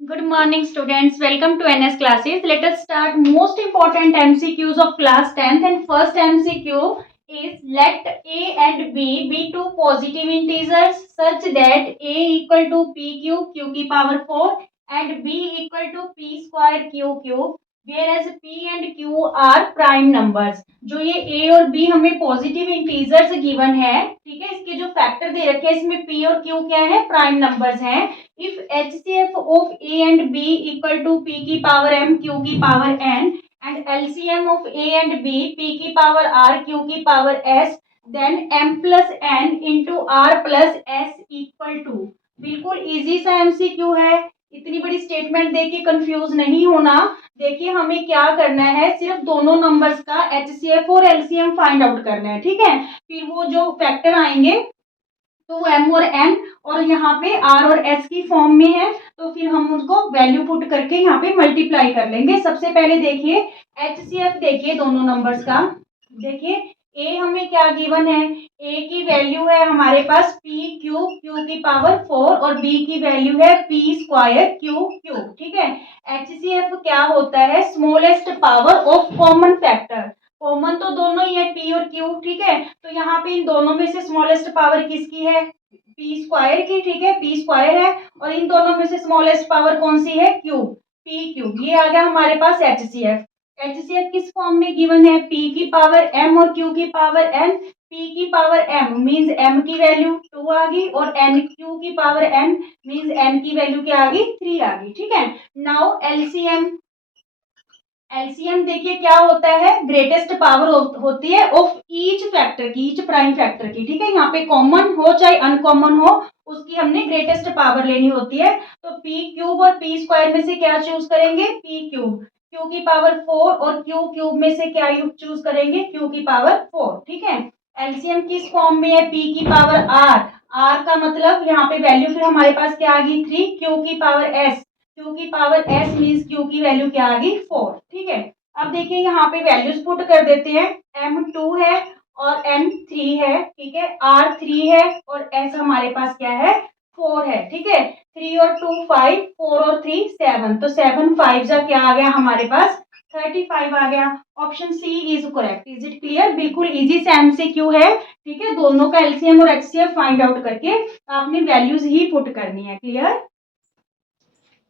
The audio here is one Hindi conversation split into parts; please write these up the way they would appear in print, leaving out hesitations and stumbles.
Good morning, students. Welcome to NS classes. Let us start most important MCQs of class 10th. And first MCQ is let A and B be two positive integers such that A equal to P cube Q की power 4 and B equal to P square Q cube, whereas P and Q are prime numbers. जो ये A और B हमें पॉजिटिव इंटीजर्स गिवन है, ठीक है, इसके जो फैक्टर दे रखे हैं इसमें P और Q क्या है, प्राइम नंबर्स हैं. If HCF of A and B equal to P की पावर M Q की power N and LCM of A and B P की पावर R Q की power S, then M plus N into R plus S equal to. बिल्कुल इजी सा MCQ है. इतनी बड़ी स्टेटमेंट देके कंफ्यूज नहीं होना. देखिए हमें क्या करना है, सिर्फ दोनों नंबर्स का HCF और LCM फाइंड आउट करना है, ठीक है. फिर वो जो फैक्टर आएंगे तो M और N और यहाँ पे R और S की फॉर्म में है, तो फिर हम उनको वैल्यू पुट करके यहाँ पे मल्टीप्लाई कर लेंगे. सबसे पहले देखिए HCF, देखिए दोनों नंबर्स का. देखिए A हमें क्या गिवन है, A की वैल्यू है हमारे पास P क्यूब Q की पावर 4 और B की वैल्यू है P स्क्वायर Q क्यूब, ठीक है. HCF क्या होता है, smallest power of common factor. Common तो दोनों ही है P और Q, ठीक है. तो यहाँ पे इन दोनों में से स्मॉलेस्ट पावर किसकी है, P स्क्वायर की, ठीक है, P स्क्वायर है. और इन दोनों में से स्मॉलेस्ट पावर कौन सी है, क्यूब, P क्यूब. ये आ गया हमारे पास HCF. HCF किस फॉर्म में गिवन है, P की पावर M और Q की पावर N. P की पावर M मींस M की वैल्यू 2 आ गई और N Q की पावर N मींस N की वैल्यू क्या आ गई, 3 आ गई, ठीक है. Now LCM. एलसीएम देखिए क्या होता है, ग्रेटेस्ट पावर होती है ऑफ ईच फैक्टर की, ईच प्राइम फैक्टर की, ठीक है. यहाँ पे कॉमन हो चाहे अनकॉमन हो, उसकी हमने ग्रेटेस्ट पावर लेनी होती है. तो पी क्यूब और पी स्क्वायर में से क्या चूज करेंगे, पी क्यूब. क्यू की पावर 4 और क्यू क्यूब में से क्या चूज करेंगे, क्यू की पावर 4, ठीक है. एलसीएम किस फॉर्म में है, पी की पावर आर. आर का मतलब यहाँ पे वैल्यू फिर हमारे पास क्या आ गई, 3. क्यू की पावर एस, Q की पावर S मीन्स Q की वैल्यू क्या आ गई, 4, ठीक है. अब देखिए यहाँ पे वैल्यूज पुट कर देते हैं. M2 है और N3 है, ठीक है. R3 है और S हमारे पास क्या है, 4 है, ठीक है. 3 और 2 5, 4 और 3 7, तो 7 5 जा क्या आ गया हमारे पास, 35 आ गया. Option C is correct. Is it clear. बिल्कुल इजी से MCQ है, ठीक है. दोनों का LCM और HCF फाइंड आउट करके आपने वैल्यूज ही पुट करनी है. Clear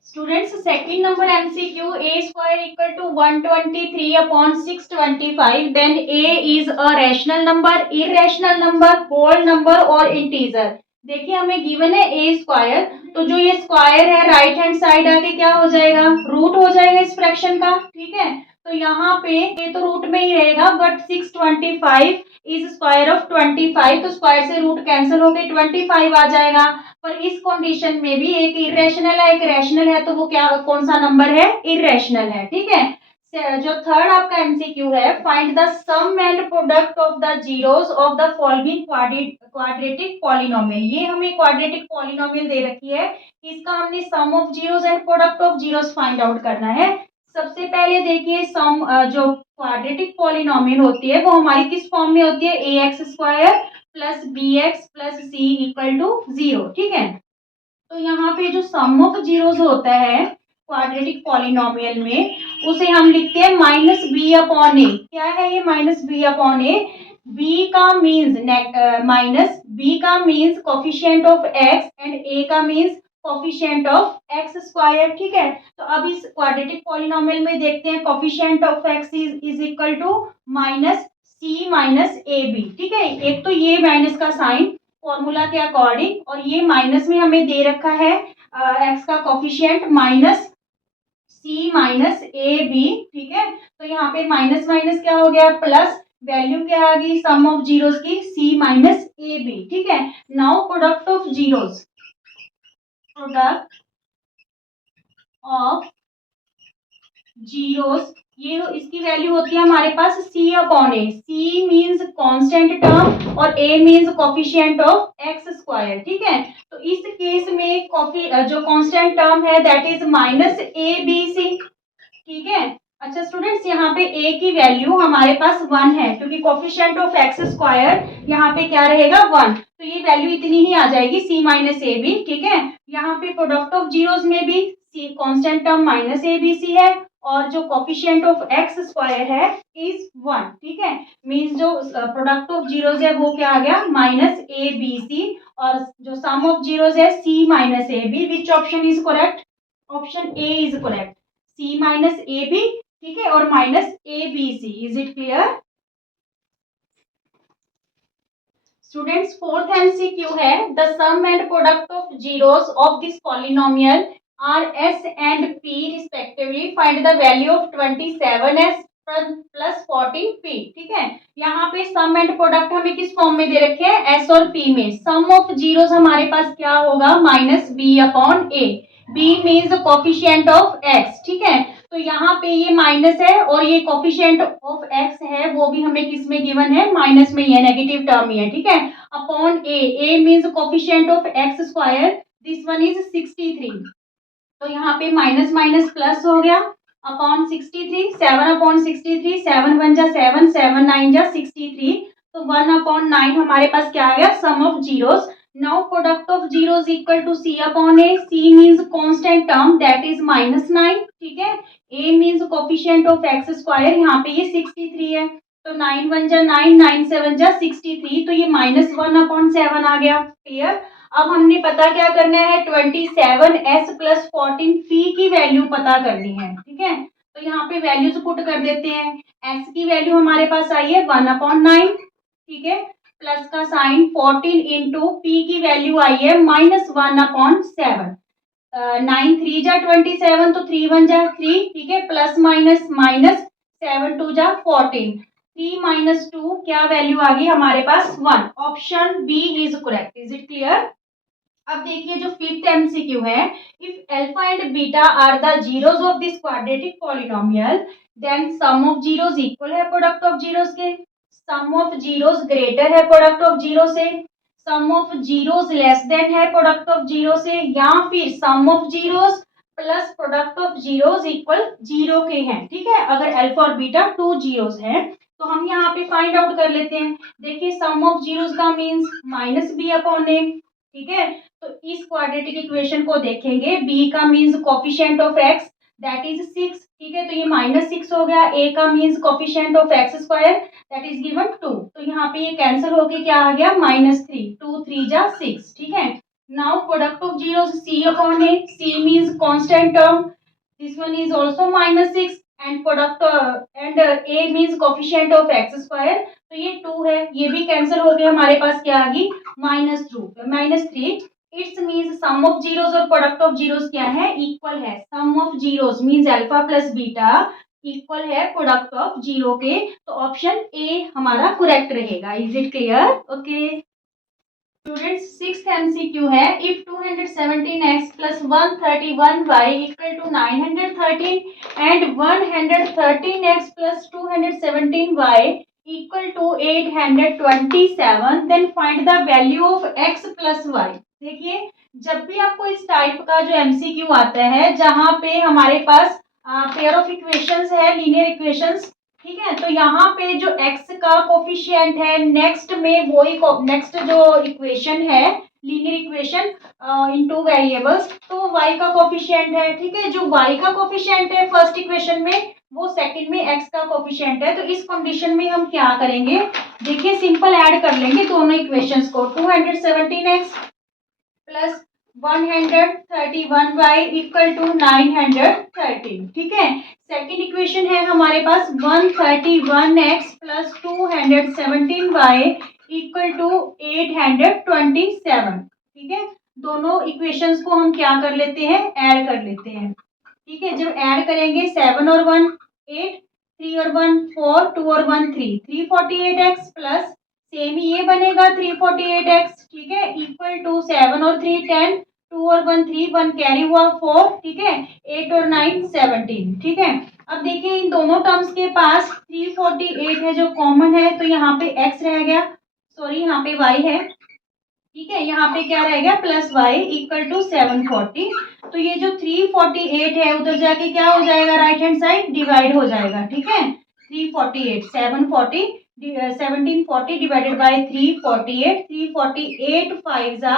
students. Second number MCQ, a square equal to 123 upon 625, then a is a rational number, irrational number, whole number और integer. देखिए हमें गिवन है a स्क्वायर, तो जो ये स्क्वायर है राइट हैंड साइड आके क्या हो जाएगा, रूट हो जाएगा इस फ्रैक्शन का, ठीक है. तो यहाँ पे ये तो रूट में ही रहेगा, बट 625 इज स्क्वायर ऑफ 25, तो स्क्वायर से रूट कैंसिल हो गई, 25 आ जाएगा. पर इस कंडीशन में भी एक इरेशनल है एक रैशनल है, तो वो क्या, कौन सा नंबर है, इरेशनल है, ठीक है. जो थर्ड आपका एमसीक्यू है, find the sum and product of the zeros of the following quadratic polynomial. ये हमें क्वाड्रेटिक पॉलिनोमियल दे रखी है, इसका हमने sum of zeros and product of zeros find out करना है. सबसे पहले देखिए सम, जो क्वाड्रेटिक पॉलिनोमियल होती है वो हमारी किस फॉर्म में होती है, A X square plus B X plus C equal to 0, ठीक है. तो यहाँ पे जो सम ऑफ जीरोस होता है क्वाड्रेटिक पॉलिनोमियल में, उसे हम लिखते हैं माइनस बी अपॉन ए. क्या है ये minus B upon A, B का मीन्स माइनस बी का means coefficient of X and A का means coefficient of X square, ठीक है. तो अब इस क्वाड्रेटिक पॉलिनोमियल में देखते हैं coefficient of X is equal to minus C minus A B, ठीक है. एक तो ये माइनस का साइन फॉर्मूला के अकॉर्डिंग, और ये माइनस में हमें दे रखा है एक्स का coefficient minus C minus A B, ठीक है. तो यहाँ पे माइनस माइनस क्या हो गया, प्लस, वैल्यू क्या आ गई सम ऑफ जीरोस की, सी माइनस ए बी, ठीक है. Now product of zeros, product of zeros, ये इसकी वैल्यू होती है हमारे पास c upon A. c means constant term और a means coefficient of X square, ठीक है. तो इस केस में जो कांस्टेंट टर्म है that is minus A B C, ठीक है. अच्छा स्टूडेंट्स, यहाँ पे a की वैल्यू हमारे पास 1 है क्योंकि कोफिशिएंट ऑफ एक्स स्क्वायर यहाँ पे क्या रहेगा 1, तो ये वैल्यू इतनी ही आ जाएगी c माइनस ए बी। ठीक है, यहाँ पे प्रोडक्ट ऑफ जीरोस में भी c constant term minus A B C है और जो कोफिशिएंट ऑफ एक्स स्क्वायर है इज 1। ठीक है, मींस जो प्रोडक्ट ऑफ जीरोस है वो क्या आ गया माइनस ए बी सी, और जो सम ऑफ जीरोस है c minus A B. Which option is correct? Option A is correct, c minus A B. ठीक है, और minus A B C. Is it clear students? Fourth MCQ है the sum and product of zeros of this polynomial are S and P respectively, find the value of 27s plus 14p। ठीक है, यहाँ पे सम एंड प्रोडक्ट हमें किस फॉर्म में दे रखे हैं, एस और पी में। सम ऑफ जीरोस हमारे पास क्या होगा minus B upon A, B means coefficient of X. ठीक है, तो यहाँ पे ये माइनस है और ये कोफिशिएंट ऑफ एक्स है वो भी हमें किस में गिवन है, माइनस में ही है, नेगेटिव टर्म ही है। ठीक है, upon A, A means coefficient of X square, this one is 63, तो यहाँ पे माइनस माइनस प्लस हो गया अपॉन 63, 7 अपॉन 63, 7 वन जा 7, 7 9 जा 63, तो 1 अपॉन 9 हमारे पास क्या आ गया sum of zeros. Now product of zeros equal to C upon A, C means constant term that is minus 9। ठीक है, A means coefficient of X square, यहाँ पे ये 63 है, तो 9 वन जा 9, 9 7 जा 63, तो ये माइनस 1 अपॉन 7 आ गया। क्लियर? अब हमने पता क्या करना है, 27s प्लस 14p की वैल्यू पता करनी है। ठीक है, तो यहाँ पे वैल्यूज पुट कर देते हैं। s की वैल्यू हमारे पास आई है 1 अपॉन 9। ठीक है, प्लस का साइन 14 इंटू p की वैल्यू आई है माइनस 1 अपॉन 7। 9 3 जा 27, तो 3 1 जा 3। ठीक है, प्लस माइनस माइनस 7 2 जा 14, 3 माइनस 2 क्या वैल्यू आ गई हमारे पास 1। Option B is correct. Is it clear? अब देखिए जो फिफ्थ एमसीक्यू है, if alpha and beta are the zeros of this quadratic polynomial then sum of zeros equal है प्रोडक्ट ऑफ जीरोस के, सम ऑफ जीरोस ग्रेटर है प्रोडक्ट ऑफ जीरो से, sum of zeros less than है प्रोडक्ट ऑफ जीरो से, या फिर sum of zeros plus product of zeros equal zero के हैं। ठीक है, अगर अल्फा और बीटा टू जीरोस हैं तो हम यहाँ पे फाइंड आउट कर लेते हैं। देखिए सम ऑफ जीरोस का मीन्स माइनस बी अपॉन ए। ठीक है, तो इस क्वाड्रेटिक इक्वेशन को देखेंगे, b का means coefficient of x that is 6। ठीक है, तो ये माइनस 6 हो गया, a का means coefficient of X square that is given 2, तो यहाँ पे ये कैंसिल होके क्या आ गया माइनस 3, 2 3 जा 6। ठीक है, now product of zeros c upon a, c means constant term, this one is also minus 6, and product and a means coefficient of X square, तो ये 2 है, ये भी कैंसिल हो गया, हमारे पास क्या आ गई minus 3। It's means sum of zeros और प्रोडक्ट ऑफ जीरोस क्या है, इक्वल है। Sum of zeros means alpha plus beta equal है प्रोडक्ट ऑफ जीरो के, तो ऑप्शन ए हमारा करेक्ट रहेगा। Is it clear? Okay students, sixth MCQ है, if 217x plus 131y equal to 913 and 113x plus 217y equal to 827, then find the value of x plus y। देखिए जब भी आपको इस टाइप का जो एमसीक्यू आता है जहां पे हमारे पास पेयर ऑफ इक्वेशंस है, लीनियर इक्वेशंस, ठीक है, तो यहाँ पे जो x का कोफिशिएंट है, नेक्स्ट में वही नेक्स्ट जो इक्वेशन है linear equation in two variables, तो y का कोफिशिएंट है। ठीक है, जो y का कोफिशिएंट है फर्स्ट इक्वेशन में वो सेकंड में x का कोफिशिएंट है, तो इस कंडीशन में हम क्या करेंगे, देखिए सिंपल ऐड कर लेंगे दोनों इक्वेशंस को। 217x plus 131y equal to 913। ठीक है, सेकेंड इक्वेशन है हमारे पास 131x plus 217y equal to 827। ठीक है, दोनों इक्वेशंस को हम क्या कर लेते हैं, ऐड कर लेते हैं। ठीक है, जब ऐड करेंगे 7 और 1 8, 3 और 1 4, 2 और 1 3, 348x प्लस सेम ही ये बनेगा 348x। ठीक है, इक्वल टू 7 और 3 10, 2 और 1 3, 1 कैरी हुआ 4। ठीक है, 8 और 9 17। ठीक है, अब देखिए इन दोनों टर्म्स के पास 348 है जो कॉमन है, तो यहाँ पे x रह गया, सॉरी यहाँ पे y है। ठीक है, यहाँ पे क्या रहेगा प्लस y इक्वल टू 740। तो ये जो 348 है उधर जाके क्या हो जाएगा, राइट हैंड साइड डिवाइड हो जाएगा, ठीक है। 348 740 1740 डिवाइडेड बाय 348, 348 5 जा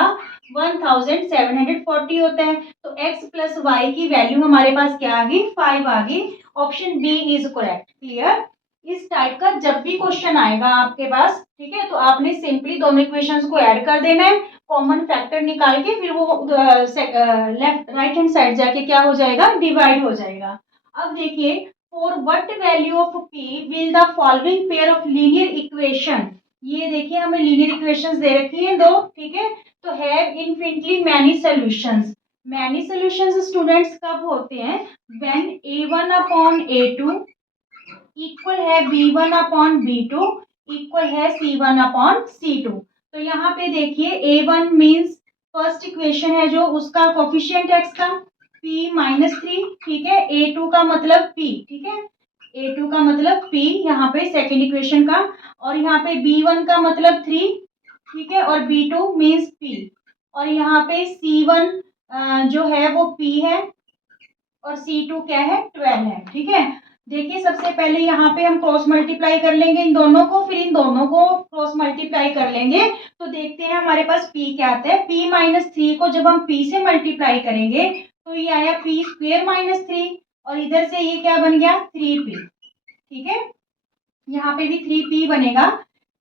1740 होता है। तो x प्लस वाई की वैल्यू हमारे पास क्या आ गई, 5 आ गई। Option B is correct. Clear. इस टाइप का जब भी क्वेश्चन आएगा आपके पास, ठीक है, तो आपने सिंपली दोनों इक्वेशंस को ऐड कर देना है, कॉमन फैक्टर निकाल के फिर वो लेफ्ट राइट हैंड साइड जाके क्या हो जाएगा, डिवाइड हो जाएगा। अब देखिए, for what value of p will the following pair of linear equation, ये देखिए हमें लीनियर इक्वेशंस दे रखी हैं दो, ठीक है, तो have infinitely many solutions. Many solutions students कब होते हैं, when a1 upon a2 equal है b1 अपॉन b2 इक्वल है c1 अपॉन c2। तो यहाँ पे देखिए a1 मीन्स फर्स्ट इक्वेशन है जो, उसका कोफिशिएंट x का p माइनस 3, ठीक है, a2 का मतलब p, ठीक है, a2 का मतलब p यहाँ पे सेकेंड इक्वेशन का, और यहाँ पे b1 का मतलब 3, ठीक है, और b2 मीन्स p, और यहाँ पे c1 जो है वो p है और c2 क्या है, 12 है, ठीक है। देखिए सबसे पहले यहाँ पे हम क्रॉस मल्टीप्लाई कर लेंगे इन दोनों को, फिर इन दोनों को क्रॉस मल्टीप्लाई कर लेंगे, तो देखते हैं हमारे पास p क्या आता है। p माइनस 3 को जब हम p से मल्टीप्लाई करेंगे तो ये आया p स्क्वेयर माइनस 3, और इधर से ये क्या बन गया, 3p, ठीक है, यहाँ पे भी 3p बनेगा,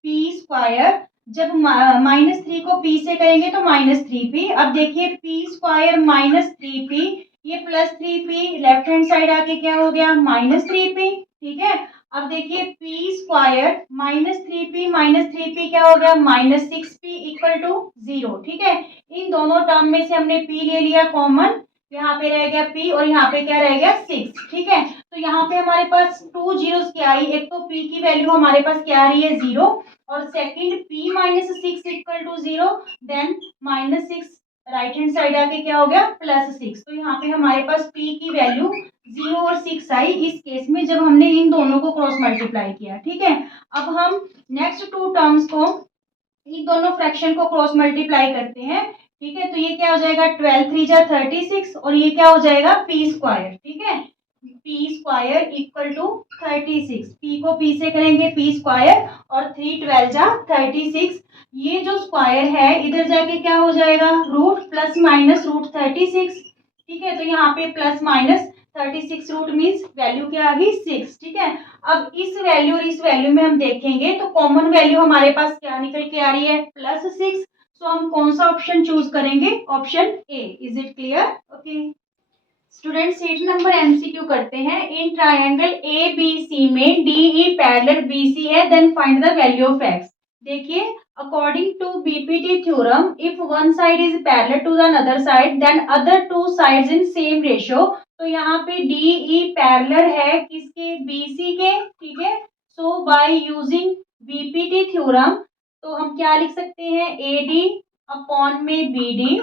p स्क्वायर, जब माइनस 3 को p से करेंगे तो माइनस 3p। अब देखिए p स्क्वायर माइनस 3p, ये plus 3p left hand side आके क्या हो गया, माइनस 3p, ठीक है। अब देखिए p स्क्वायर माइनस 3p क्या हो गया, माइनस 6p इक्वल टू 0, ठीक है। इन दोनों टर्म में से हमने p ले लिया कॉमन, यहाँ पे रह गया p और यहाँ पे क्या रह गया 6, ठीक है। तो यहाँ पे हमारे पास 2 जीरोस क्या आई, एक तो p की वैल्यू हमारे पास क्या आ रही है 0, और second p minus 6 equal to 0, then minus 6 right hand side आके क्या हो गया, प्लस 6। तो यहाँ पे हमारे पास p की वैल्यू 0 और 6 आई इस केस में जब हमने इन दोनों को क्रॉस मल्टीप्लाई किया, ठीक है। अब हम नेक्स्ट टू टर्म्स को, इन दोनों फ्रैक्शन को क्रॉस मल्टीप्लाई करते हैं, ठीक है। तो ये क्या हो जाएगा, 12 3 जा 36, और ये क्या हो जाएगा p स्क्वायर, ठीक है, p square equal to 36, p को p से करेंगे p स्क्वायर, और 3 12 जा 36, ये जो स्क्वायर है इधर जाके क्या हो जाएगा, रूट प्लस माइनस रूट 36, ठीक है। तो यहाँ पे plus minus 36 root means value क्या आ गई 6, ठीक है। अब इस वैल्यू और इस वैल्यू में हम देखेंगे तो कॉमन वैल्यू हमारे पास क्या निकल के आ रही है, प्लस 6। सो हम कौन सा ऑप्शन चूज करेंगे, option A. Is it clear? Okay student, seat number MCQ करते हैं। In triangle A B C में D E parallel B C है, then find the value of X. देखिए according to BPT theorem, if one side is parallel to the another side then other two sides in same ratio. तो यहाँ पे डी ई पैरेलल है किसके, बीसी के, ठीक है। सो बाय यूजिंग बीपीटी थ्योरम तो हम क्या लिख सकते हैं, ए डी अपॉन में बी डी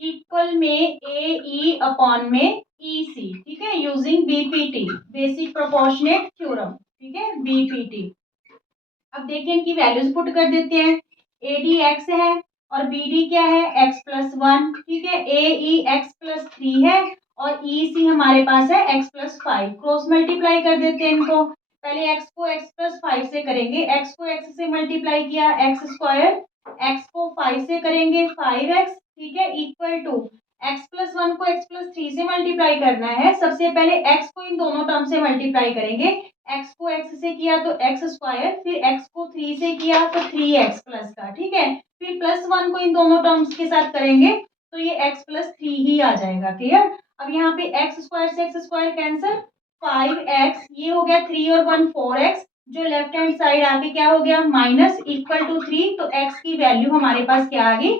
इक्वल में ए ई अपॉन में ई सी, ठीक है, using BPT basic proportionate theorem, ठीक है, बीपीटी। अब देखिए इनकी वैल्यूज पुट कर देते हैं। ए डी एक्स है और बी डी क्या है, एक्स प्लस 1, ठीक है, ए ई एक्स प्लस 3 है और ई सी हमारे पास है एक्स प्लस 5। क्रॉस मल्टीप्लाई कर देते हैं इनको, पहले एक्स को एक्स प्लस 5 से करेंगे, एक्स को एक्स से मल्टीप्लाई किया एक्स स्क्वायर, एक्स को 5 से करेंगे 5x, ठीक है, इक्वल टू एक्स प्लस 1 को एक्स प्लस 3 से मल्टीप्लाई करना है। सबसे पहले एक्स को इन दोनों टर्म से मल्टीप्लाई करेंगे, एक्स को एक्स से किया तो एक्स स्क्वायर, फिर एक्स को 3 से किया तो 3x प्लस का, ठीक है, फिर प्लस 1 को इन दोनों टर्म्स के साथ करेंगे तो ये x प्लस 3 ही आ जाएगा। क्लियर? अब यहाँ पे एक्स स्क्वायर से एक्स स्क्वायर कैंसिल, 5x, ये हो गया 3 और 1 4x, जो लेफ्ट हैंड साइड आके क्या हो गया माइनस इक्वल टू 3, तो x की वैल्यू हमारे पास क्या आ गई,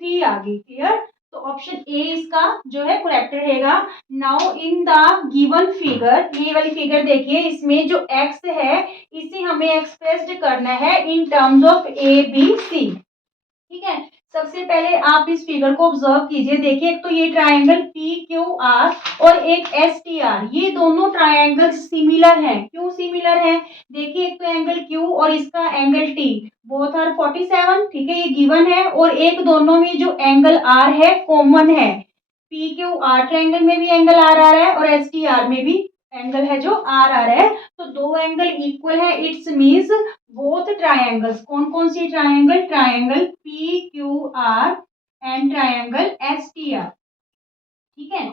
3 आ गई। क्लियर? तो ऑप्शन ए इसका जो है करेक्ट रहेगा। Now in the given figure, ये वाली फिगर देखिए, इसमें जो x है इसे हमें एक्सप्रेस्ड करना है in terms of A B C, ठीक है। सबसे पहले आप इस फिगर को ऑब्जर्व कीजिए, देखिए एक तो ये ट्रायंगल पी क्यू आर और एक एस टी आर, ये दोनों ट्रायंगल्स सिमिलर हैं। क्यों सिमिलर हैं? देखिए एक तो एंगल क्यू और इसका एंगल टी, बोथ आर 47, ठीक है, ये गिवन है, और एक दोनों में जो एंगल आर है कॉमन है, पी क्यू आर ट्रायंगल में भी एंगल आर आ रहा है और एस टी आर में भी एंगल है जो आर आ रहा है, तो दो एंगल इक्वल है, इट्स मीन्स बोथ ट्रायंगल्स, कौन कौन सी triangle, triangle P Q R and triangle S T R, ठीक है।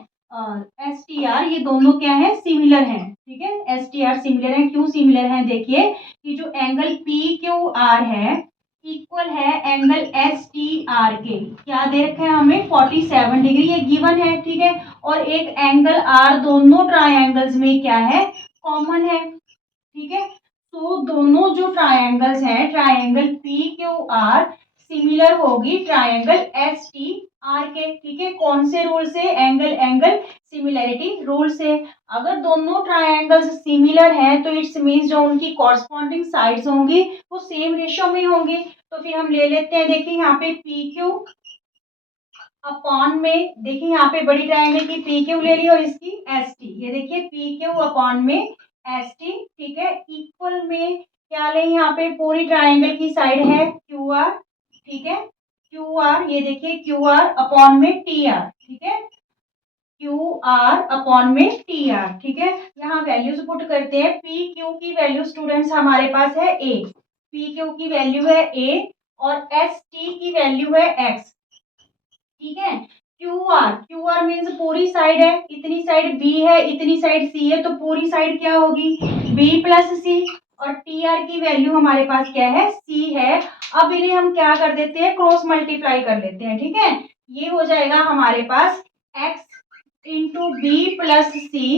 एस टी आर ये दोनों क्या है, सिमिलर हैं, ठीक है। एस टी आर सिमिलर है, क्यों सिमिलर है, देखिए कि जो एंगल पी क्यू आर है इक्वल है एंगल एस टी आर के, क्या दे रखा है हमें 47 डिग्री, ये गिवन है, ठीक है। और एक एंगल आर दोनों ट्रायंगल्स में क्या है, कॉमन है, ठीक है। तो दोनों जो ट्रायंगल्स हैं, triangle P Q are similar होगी ट्रायंगल एस टी आर के, ठीक है। कौन से रूल से, एंगल एंगल सिमिलैरिटी रूल से। अगर दोनों ट्रायंगल्स सिमिलर हैं तो इट्स मीन्स जो उनकी कॉरस्पॉन्डिंग साइड्स होंगी वो सेम रेशियो में होंगी। तो फिर हम ले लेते हैं, देखिए यहाँ पे पी क्यू अपॉन में, देखिए यहाँ पे बड़ी ट्रायंगल की पी क्यू ले ली और इसकी एस टी, ये देखिए पी क्यू अपॉन में एस टी, ठीक है। इक्वल में क्या लें, यहाँ पे पूरी ट्रायंगल की साइड है क्यू आर, ठीक है। क्यू आर ये देखिए क्यू आर अपॉन में टी आर, ठीक है। क्यू आर अपॉन में टी आर, ठीक है। यहाँ वैल्यूज पुट करते हैं, पी क्यू की वैल्यू स्टूडेंट्स हमारे पास है ए, पी क्यू की वैल्यू है ए और एस टी की वैल्यू है एक्स, ठीक है। क्यू आर मीन्स पूरी साइड है, इतनी साइड बी है, इतनी साइड सी है, तो पूरी साइड क्या होगी बी प्लस सी, और टी आर की वैल्यू हमारे पास क्या है, सी है। अब इन्हें हम क्या कर देते हैं, क्रॉस मल्टीप्लाई कर लेते हैं, ठीक है। ये हो जाएगा हमारे पास एक्स इंटू बी प्लस सी,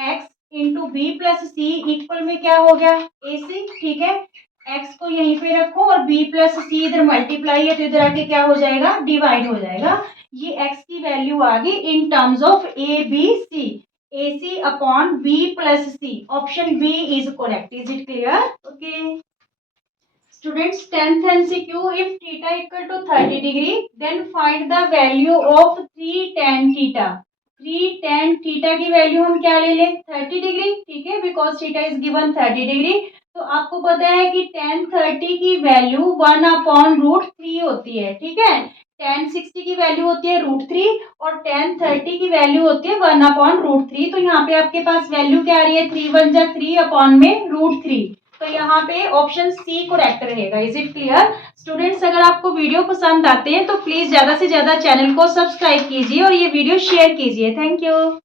x into B plus C equal में क्या हो गया ए सी, ठीक है। एक्स को यहीं पे रखो और b प्लस सी इधर मल्टीप्लाई है तो इधर आके क्या हो जाएगा, डिवाइड हो जाएगा। ये x की वैल्यू आ गई in terms of A B C, A C upon B plus C, option B is correct. Is it clear? Okay students, 10th MCQ, if theta equal to 30 degree then find the value of 3 tan theta। 3 tan theta की वैल्यू हम क्या ले लें, 30 डिग्री, ठीक है, because theta is given 30 degree. तो आपको पता है कि tan 30 की वैल्यू 1/√3 होती है, ठीक है। tan 60 की वैल्यू होती है √3 और tan 30 की वैल्यू होती है 1/√3। तो यहाँ पे आपके पास वैल्यू क्या आ रही है, 3 1 जा 3 अपॉन में √3, तो यहाँ पे ऑप्शन सी करेक्ट रहेगा। Is it clear students? अगर आपको वीडियो पसंद आते हैं तो प्लीज ज्यादा से ज्यादा चैनल को सब्सक्राइब कीजिए और ये वीडियो शेयर कीजिए। Thank you.